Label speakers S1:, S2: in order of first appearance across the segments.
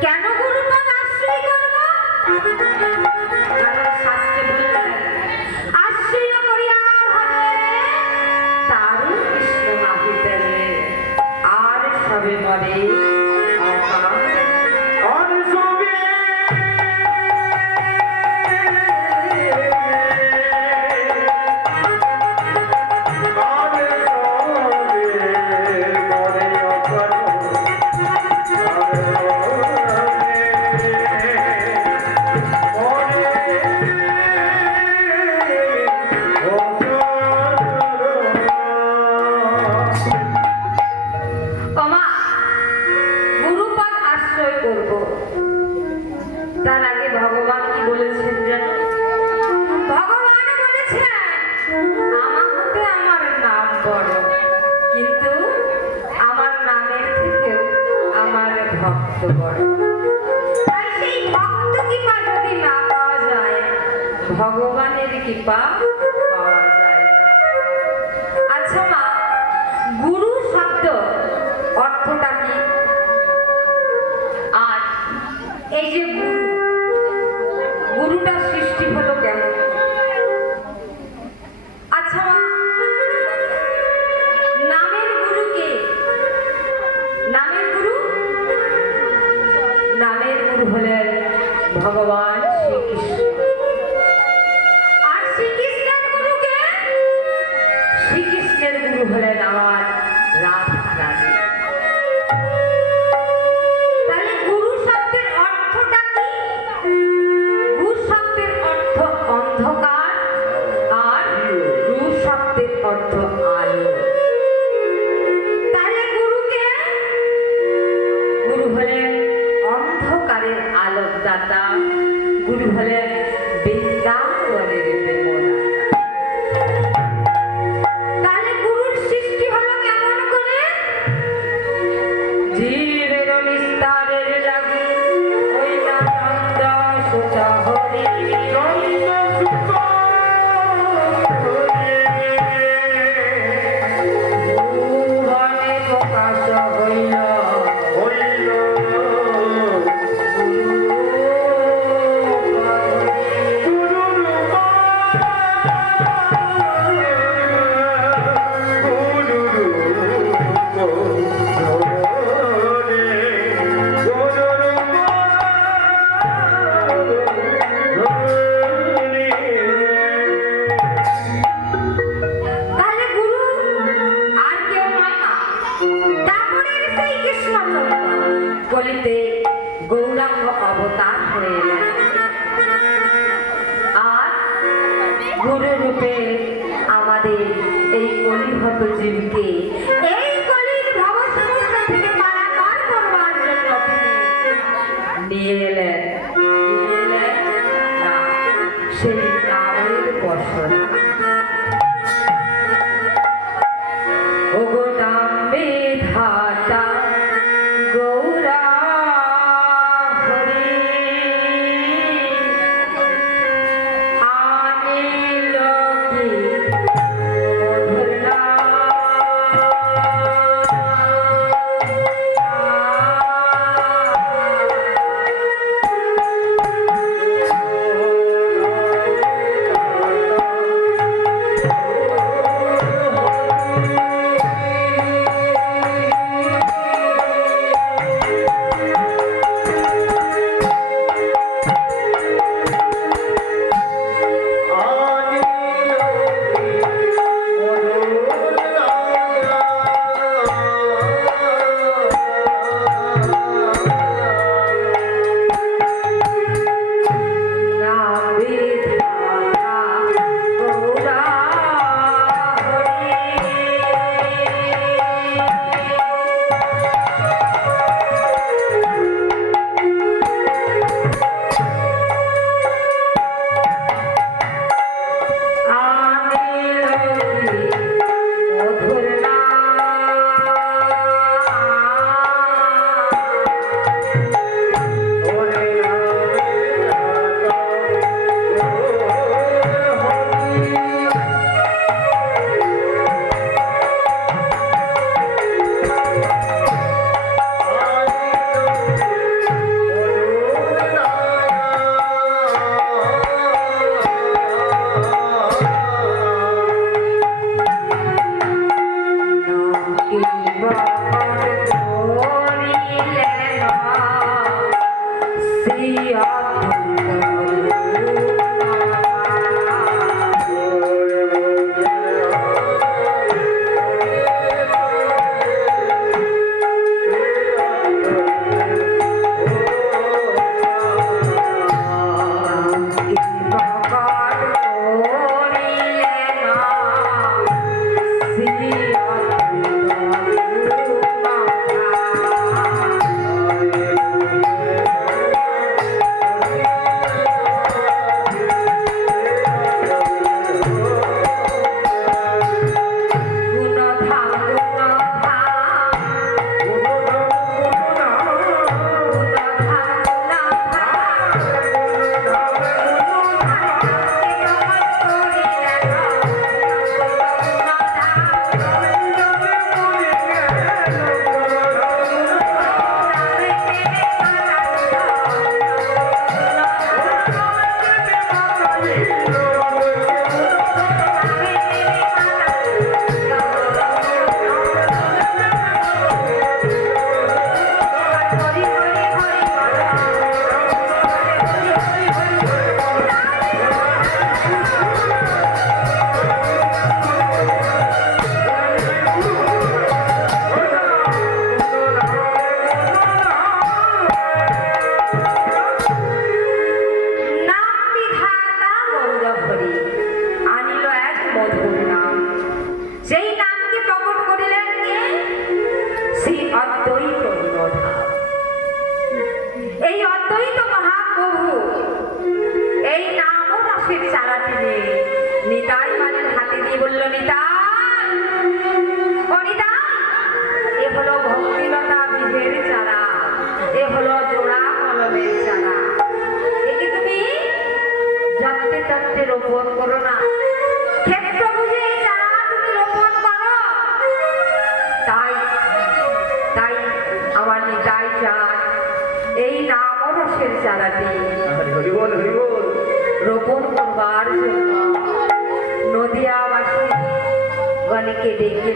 S1: কেন গুরুপাদ আশ্রয় করব শাস্ত্রে ভক্ত ভক্ত যদি পাওয়া যায়। ভগবানের কৃপা কলিতে গৌরাঙ্গ অবতার হয়ে এলেন আর গুরুরূপে আমাদের এই কলিহত জীবকে Thank you.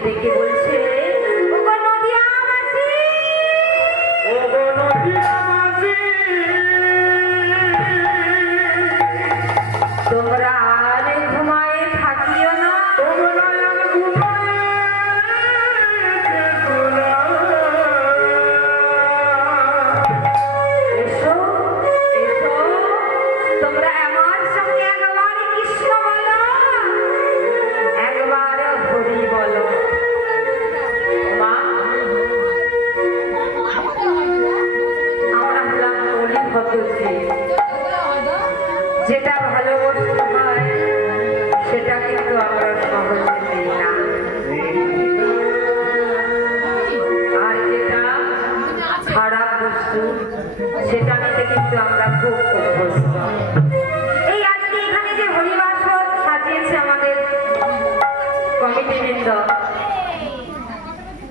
S1: ডেকে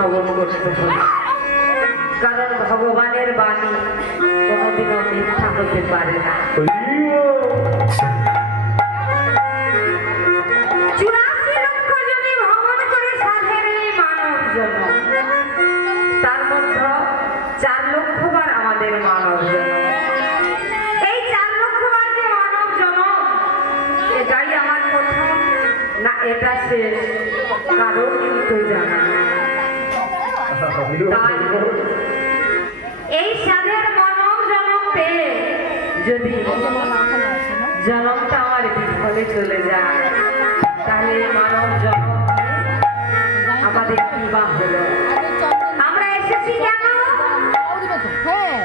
S1: শ্রবণ করতে হবে কারণ ভগবানের বাণী কোনোদিনও মিথ্যা হতে পারে না। এই স্বাদের মনম জনম যদি জনমটা আমার বিফলে চলে যায় তাহলে মানব জনম আমাদের হলো। আমরা এসেছি কেন?
S2: হ্যাঁ।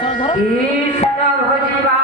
S1: ঈশ্বর ভজিবা